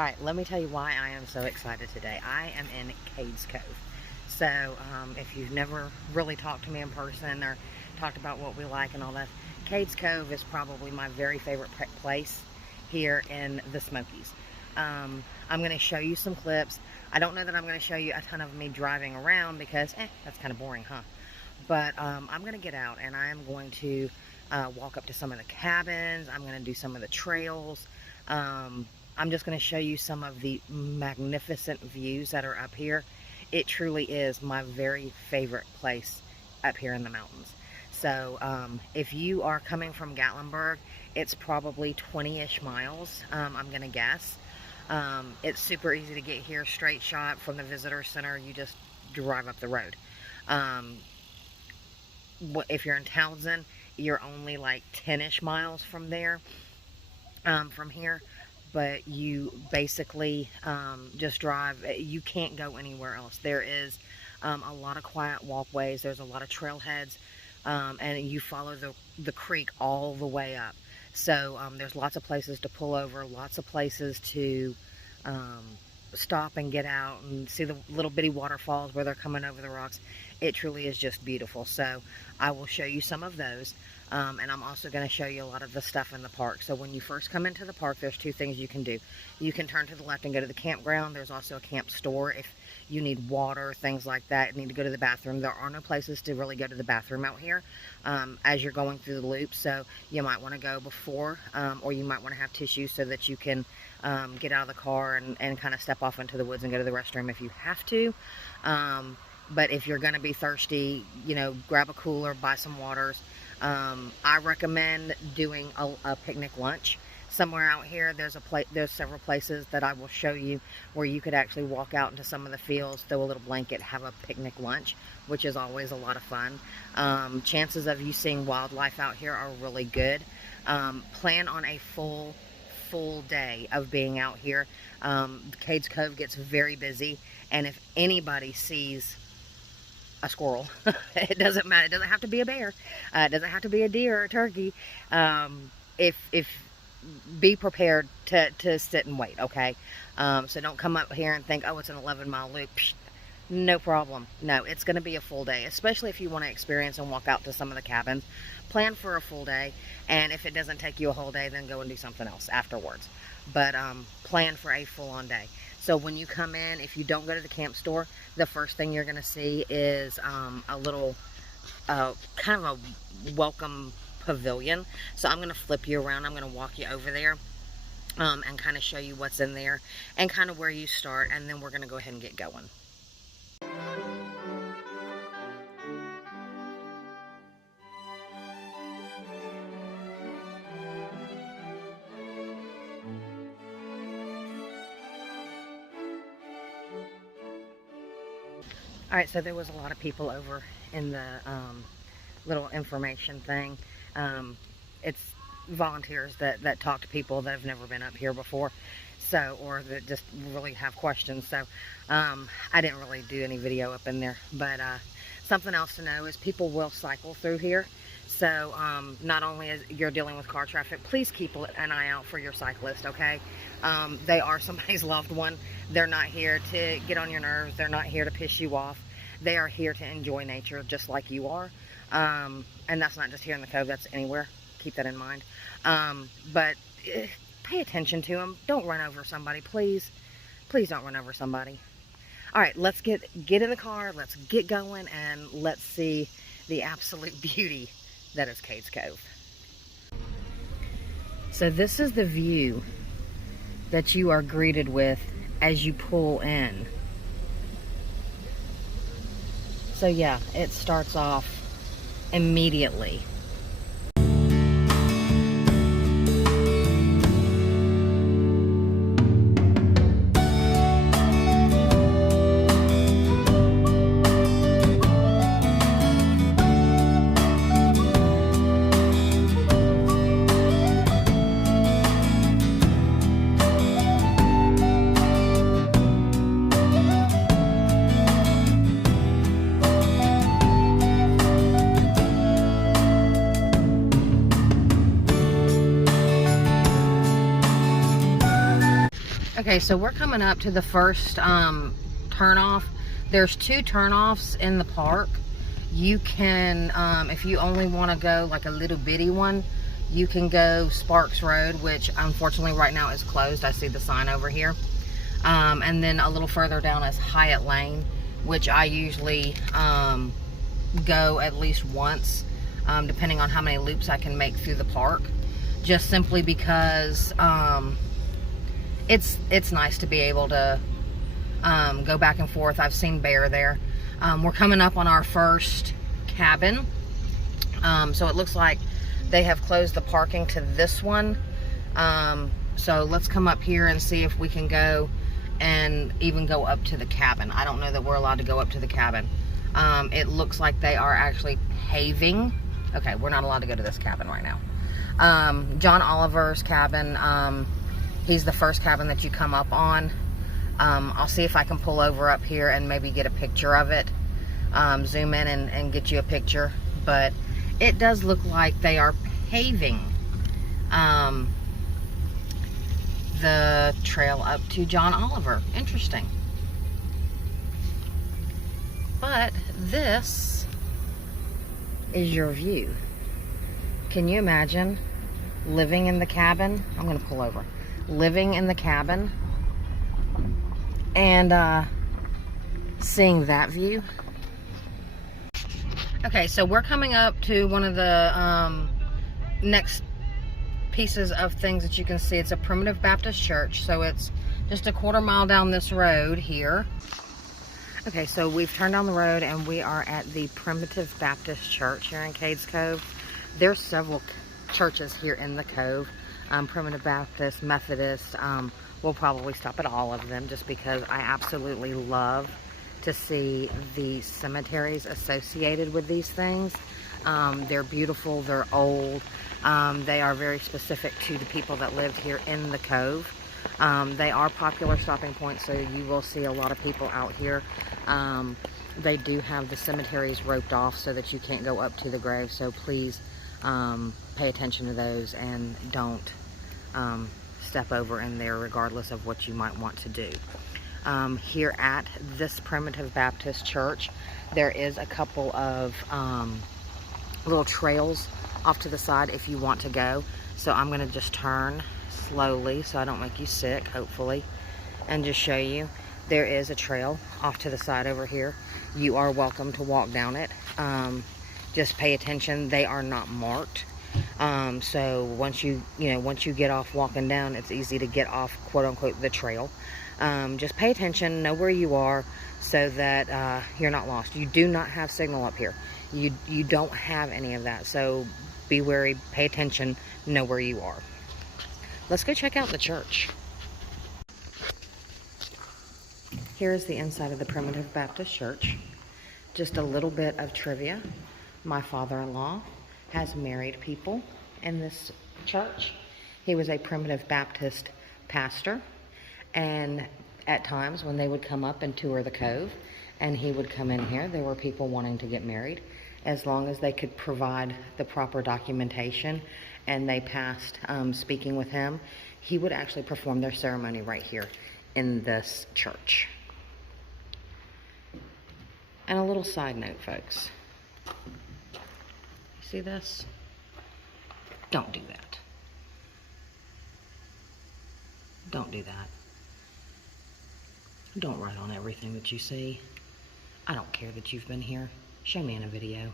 Alright, let me tell you why I am so excited today. I am in Cades Cove. So, if you've never really talked to me in person or talked about what we like and all that, Cades Cove is probably my very favorite place here in the Smokies. I'm going to show you some clips. I don't know that I'm going to show you a ton of me driving around because, that's kind of boring, huh? But I'm going to get out and I am going to walk up to some of the cabins. I'm going to do some of the trails. I'm just going to show you some of the magnificent views that are up here. It truly is my very favorite place up here in the mountains. So if you are coming from Gatlinburg, it's probably 20-ish miles, I'm going to guess. It's super easy to get here, straight shot from the visitor center. You just drive up the road. If you're in Townsend, you're only like 10-ish miles from there, from here. But you basically just drive. You can't go anywhere else. There is a lot of quiet walkways. There's a lot of trailheads, and you follow the creek all the way up. So there's lots of places to pull over, lots of places to stop and get out and see the little bitty waterfalls where they're coming over the rocks. It truly is just beautiful. So I will show you some of those. And I'm also going to show you a lot of the stuff in the park. So when you first come into the park, there's two things you can do. You can turn to the left and go to the campground. There's also a camp store if you need water, things like that, you need to go to the bathroom. There are no places to really go to the bathroom out here as you're going through the loop. So you might want to go before, or you might want to have tissues so that you can get out of the car and kind of step off into the woods and go to the restroom if you have to. But if you're going to be thirsty, you know, grab a cooler, buy some waters. I recommend doing a picnic lunch somewhere out here. There's several places that I will show you where you could actually walk out into some of the fields, throw a little blanket, have a picnic lunch, which is always a lot of fun. Chances of you seeing wildlife out here are really good. Plan on a full day of being out here. Cades Cove gets very busy, and if anybody sees a squirrel, it doesn't matter. It doesn't have to be a bear. It doesn't have to be a deer or a turkey. If be prepared to sit and wait, okay? So don't come up here and think, oh, it's an 11-mile loop. Psh, no problem. No, it's going to be a full day, especially if you want to experience and walk out to some of the cabins. Plan for a full day, and if it doesn't take you a whole day, then go and do something else afterwards. But plan for a full-on day. So when you come in, if you don't go to the camp store, the first thing you're going to see is a little kind of a welcome pavilion. So I'm going to flip you around. I'm going to walk you over there and kind of show you what's in there and kind of where you start, and then we're going to go ahead and get going. Alright, so there was a lot of people over in the little information thing. It's volunteers that talk to people that have never been up here before, so, or that just really have questions. So I didn't really do any video up in there, but something else to know is people will cycle through here. So not only as you're dealing with car traffic, please keep an eye out for your cyclist, okay? They are somebody's loved one. They're not here to get on your nerves. They're not here to piss you off. They are here to enjoy nature just like you are. And that's not just here in the Cove, that's anywhere. Keep that in mind. But pay attention to them. Don't run over somebody, please. Please don't run over somebody. All right, let's get in the car. Let's get going, and let's see the absolute beauty that is Cades Cove. So this is the view that you are greeted with as you pull in. So yeah, it starts off immediately. Okay, so we're coming up to the first turnoff. There's 2 turnoffs in the park. You can, if you only want to go like a little bitty one, you can go Sparks Road, which unfortunately right now is closed. I see the sign over here. And then a little further down is Hyatt Lane, which I usually go at least once, depending on how many loops I can make through the park. Just simply because it's nice to be able to go back and forth. I've seen bear there. We're coming up on our first cabin. So it looks like they have closed the parking to this one. So let's come up here and see if we can go and even go up to the cabin. I don't know that we're allowed to go up to the cabin. It looks like they are actually paving. Okay, we're not allowed to go to this cabin right now. John Oliver's cabin, he's the first cabin that you come up on. I'll see if I can pull over up here and maybe get a picture of it. Zoom in and get you a picture. But it does look like they are paving the trail up to John Oliver. Interesting. But this is your view. Can you imagine living in the cabin? I'm going to pull over. Living in the cabin and seeing that view. Okay, so we're coming up to one of the next pieces of things that you can see. It's a Primitive Baptist church, so it's just a 1/4 mile down this road here. Okay, so we've turned down the road and we are at the Primitive Baptist church here in Cades Cove. There's several churches here in the Cove. Primitive Baptist, Methodist. We'll probably stop at all of them just because I absolutely love to see the cemeteries associated with these things. They're beautiful, they're old. They are very specific to the people that lived here in the Cove. They are popular stopping points, so you will see a lot of people out here. They do have the cemeteries roped off so that you can't go up to the grave, so please pay attention to those and don't step over in there regardless of what you might want to do. Here at this Primitive Baptist church, there is a couple of little trails off to the side if you want to go. So I'm going to just turn slowly so I don't make you sick, hopefully, and just show you. There is a trail off to the side over here. You are welcome to walk down it. Just pay attention, they are not marked. So once you get off walking down, it's easy to get off, quote unquote, the trail. Just pay attention, know where you are so that you're not lost. You do not have signal up here. You don't have any of that. So be wary, pay attention, know where you are. Let's go check out the church. Here is the inside of the Primitive Baptist church. Just a little bit of trivia. My father-in-law has married people in this church. He was a Primitive Baptist pastor, and at times when they would come up and tour the Cove and he would come in here, there were people wanting to get married. As long as they could provide the proper documentation and they passed speaking with him, he would actually perform their ceremony right here in this church. And a little side note, folks. You see this? Don't do that. Don't do that. Don't write on everything that you see. I don't care that you've been here. Show me in a video.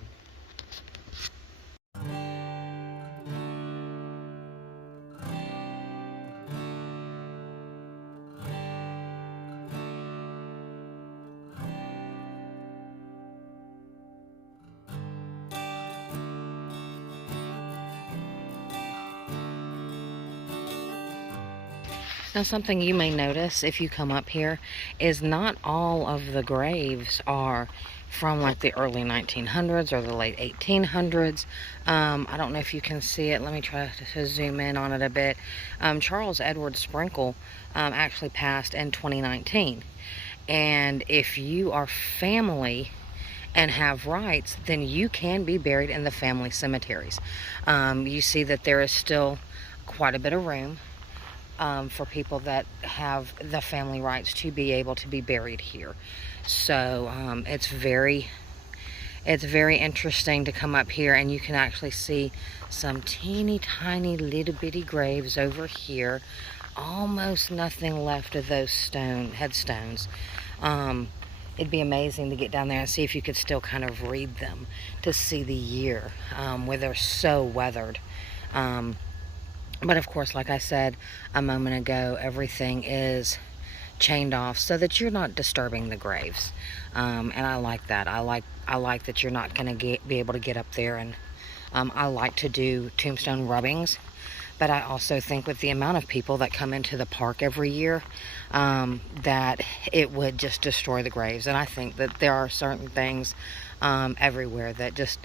Now, something you may notice if you come up here is not all of the graves are from like the early 1900s or the late 1800s. I don't know if you can see it. Let me try to zoom in on it a bit. Charles Edward Sprinkle actually passed in 2019. And if you are family and have rights, then you can be buried in the family cemeteries. You see that there is still quite a bit of room. for people that have the family rights to be able to be buried here. So it's very interesting to come up here, and you can actually see some teeny tiny little bitty graves over here. Almost nothing left of those headstones. It'd be amazing to get down there and see if you could still kind of read them, to see the year, where they're so weathered. But of course, like I said a moment ago, everything is chained off so that you're not disturbing the graves. And I like that. I like that you're not going to be able to get up there. And I like to do tombstone rubbings. But I also think with the amount of people that come into the park every year, that it would just destroy the graves. And I think that there are certain things everywhere that just,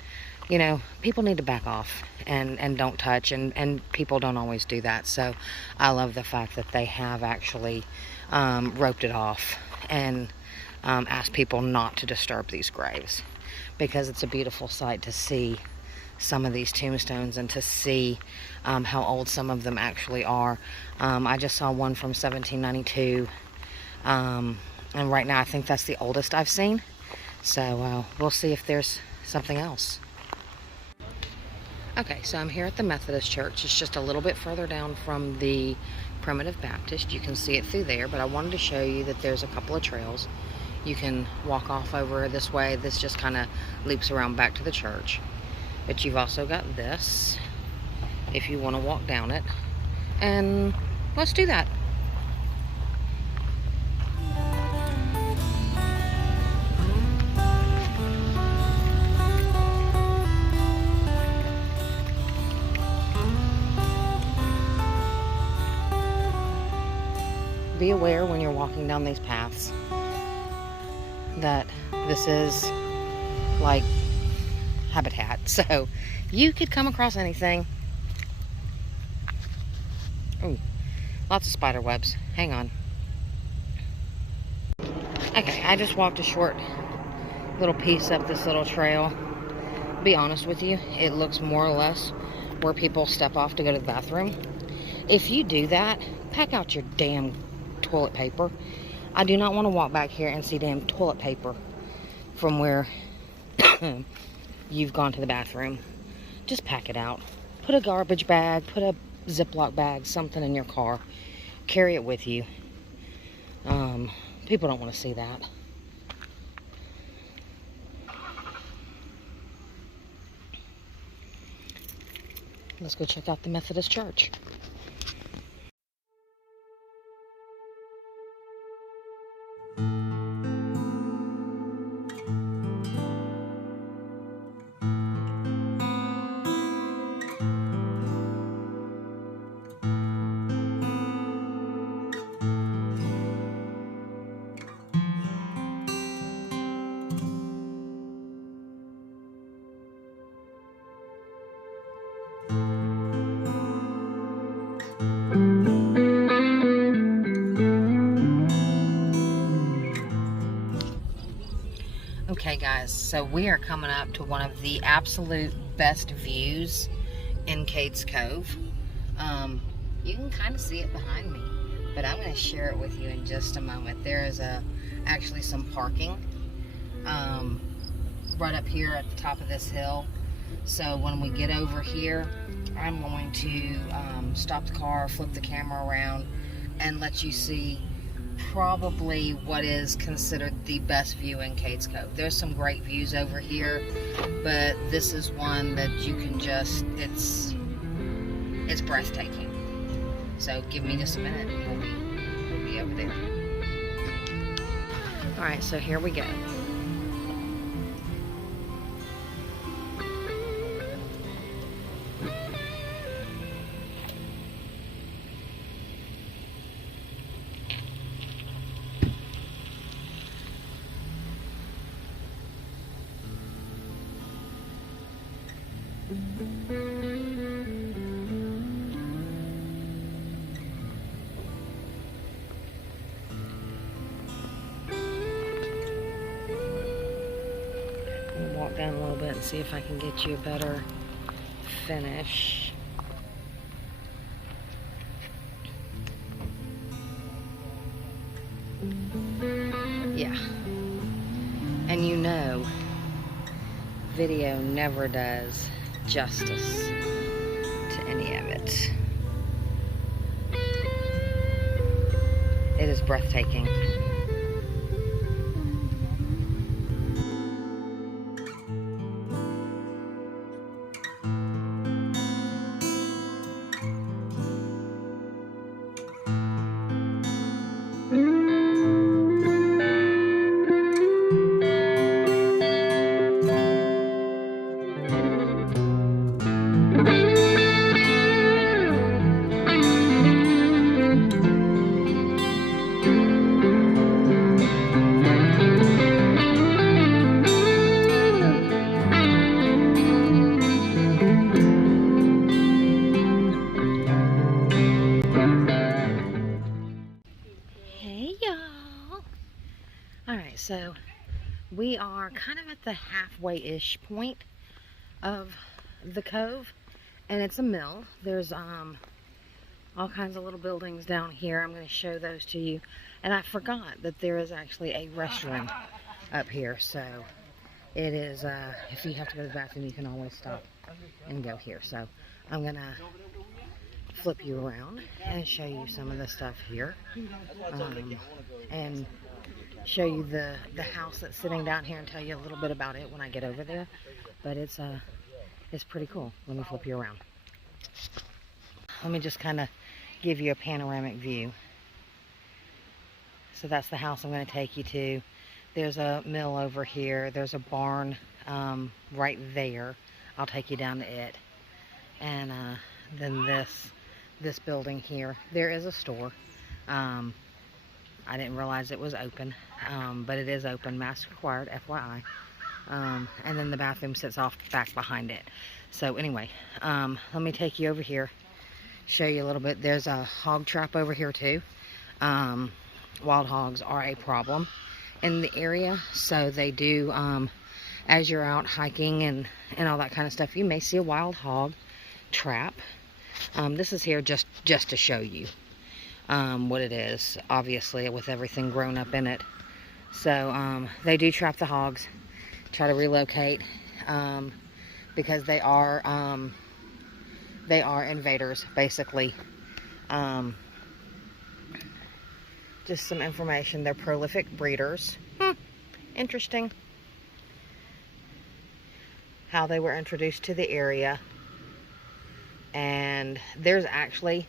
you know, people need to back off and don't touch. And people don't always do that. So I love the fact that they have actually roped it off and asked people not to disturb these graves, because it's a beautiful sight to see some of these tombstones and to see how old some of them actually are. I just saw one from 1792, and right now I think that's the oldest I've seen. So we'll see if there's something else. Okay, so I'm here at the Methodist Church. It's just a little bit further down from the Primitive Baptist. You can see it through there, but I wanted to show you that there's a couple of trails. You can walk off over this way. This just kind of loops around back to the church. But you've also got this, if you want to walk down it. And let's do that. Be aware when you're walking down these paths that this is like habitat, so you could come across anything. Ooh, lots of spider webs. Hang on. Okay, I just walked a short little piece up this little trail. Be honest with you, it looks more or less where people step off to go to the bathroom. If you do that, pack out your damn toilet paper. I do not want to walk back here and see damn toilet paper from where you've gone to the bathroom. Just pack it out. Put a garbage bag, put a Ziploc bag, something in your car. Carry it with you. People don't want to see that. Let's go check out the Methodist Church. Okay guys, so we are coming up to one of the absolute best views in Cades Cove. You can kind of see it behind me, but I'm going to share it with you in just a moment. There is actually some parking right up here at the top of this hill. So when we get over here, I'm going to stop the car, flip the camera around, and let you see probably what is considered the best view in Cades Cove. There's some great views over here, but this is one that you can just, it's breathtaking. So give me just a minute and we'll be over there. Alright, so here we go. Walk down a little bit and see if I can get you a better finish. And you know, video never does justice to any of it. It is breathtaking. Hey y'all! Alright, so we are kind of at the halfway-ish point of the cove, and it's a mill. There's all kinds of little buildings down here. I'm going to show those to you. And I forgot that there is actually a restroom up here, so it is, if you have to go to the bathroom, you can always stop and go here. So I'm going to flip you around and show you some of the stuff here, and show you the house that's sitting down here and tell you a little bit about it when I get over there. But it's pretty cool. Let me flip you around. Let me just kind of give you a panoramic view. So that's the house I'm going to take you to. There's a mill over here. There's a barn right there. I'll take you down to it. And then this building here, there is a store. I didn't realize it was open, but it is open. Mask required, FYI. And then the bathroom sits off back behind it. So anyway, let me take you over here, show you a little bit. There's a hog trap over here too. Wild hogs are a problem in the area, so they do, as you're out hiking and all that kind of stuff, you may see a wild hog trap. This is here just to show you what it is, obviously with everything grown up in it. So they do trap the hogs, try to relocate, because they are invaders, basically. Just some information. They're prolific breeders. Interesting how they were introduced to the area. And there's actually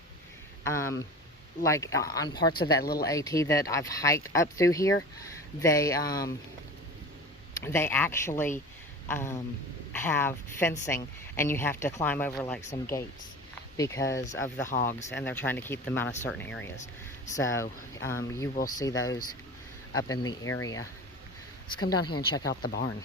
like on parts of that little AT that I've hiked up through here, they actually have fencing, and you have to climb over like some gates because of the hogs, and they're trying to keep them out of certain areas. So you will see those up in the area. Let's come down here and check out the barn.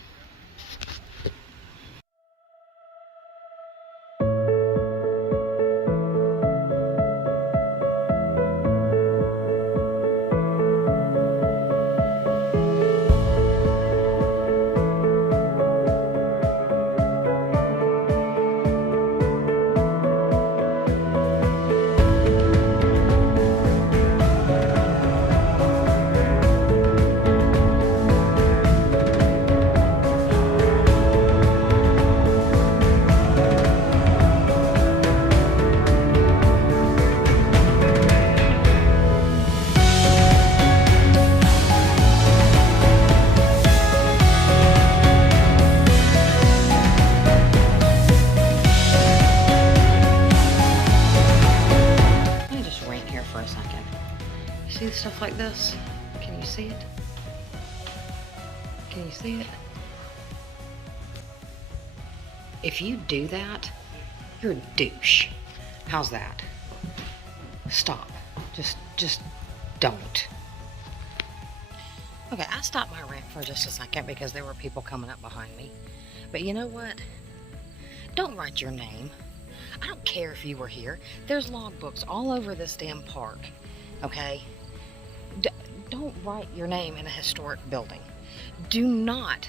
See stuff like this? Can you see it? Can you see it? If you do that, you're a douche. How's that? Stop. Just don't. Okay, I stopped my rant for just a second because there were people coming up behind me. But you know what? Don't write your name. I don't care if you were here. There's logbooks all over this damn park. Okay? Don't write your name in a historic building. Do not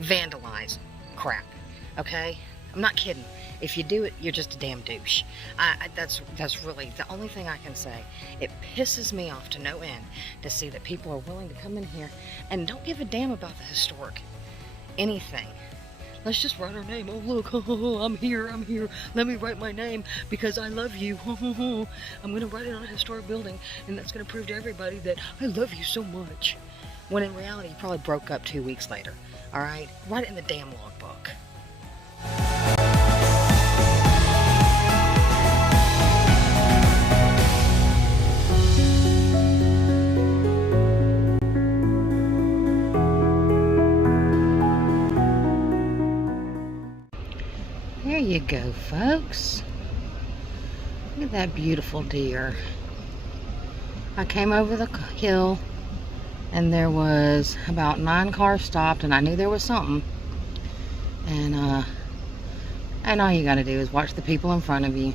vandalize crap. Okay? I'm not kidding. If you do it, you're just a damn douche. That's really the only thing I can say. It pisses me off to no end to see that people are willing to come in here and don't give a damn about the historic anything. Let's just write our name. Oh, look, I'm here, I'm here. Let me write my name because I love you. I'm going to write it on a historic building, and that's going to prove to everybody that I love you so much. When in reality, you probably broke up 2 weeks later. All right? Write it in the damn logbook. There you go, folks. Look at that beautiful deer. I came over the hill and there was about 9 cars stopped, and I knew there was something. And all you gotta do is watch the people in front of you,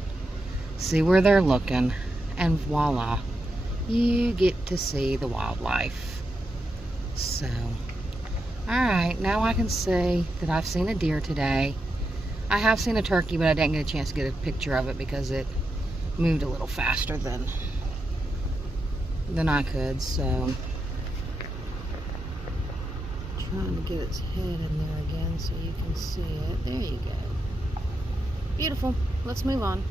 see where they're looking, and voila, you get to see the wildlife. So, alright, now I can say that I've seen a deer today. I have seen a turkey, but I didn't get a chance to get a picture of it because it moved a little faster than I could, so trying to get its head in there again so you can see it. There you go. Beautiful. Let's move on.